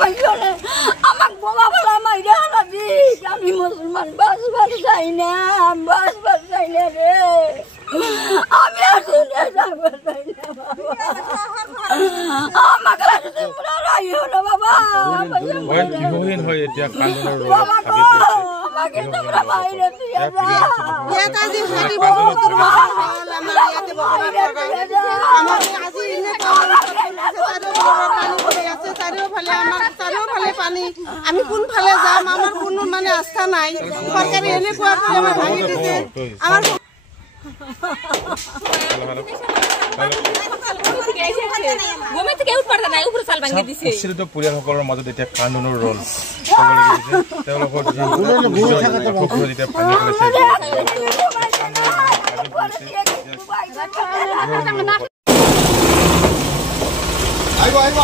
আমাক বোমা ফেলা মাইরা রাজি আমি মুসলমান বাস চাই না রে আমি আর শুনে যাবো চাই না আমাকে তোমরা রাইও না বাবা গৃহহীন হয়ে এতিয়া কান্দোনৰ আমাকে তোমরা বাইরে দিয়ে যাও এটা যে হাতি বড় আমার ইয়াতে আমাকে আজি ইনে পানি পড়ে আছে চারিওফালে পানি আমি কোন ফালে যাম আমার কোনো মানে আস্থা নাই সরকারি এনে কোয়া করে আমার ভাঙি দিতে আমার গমে থেকে উঠ পারতা নাই উপরে চাল ভাঙি দিছে সিলটো পৰিয়ালসকলৰ মাজত এতিয়া কান্দোনৰ ৰল তেওঁলোকৰ যেতিয়া পানী পেলাইছে আহিব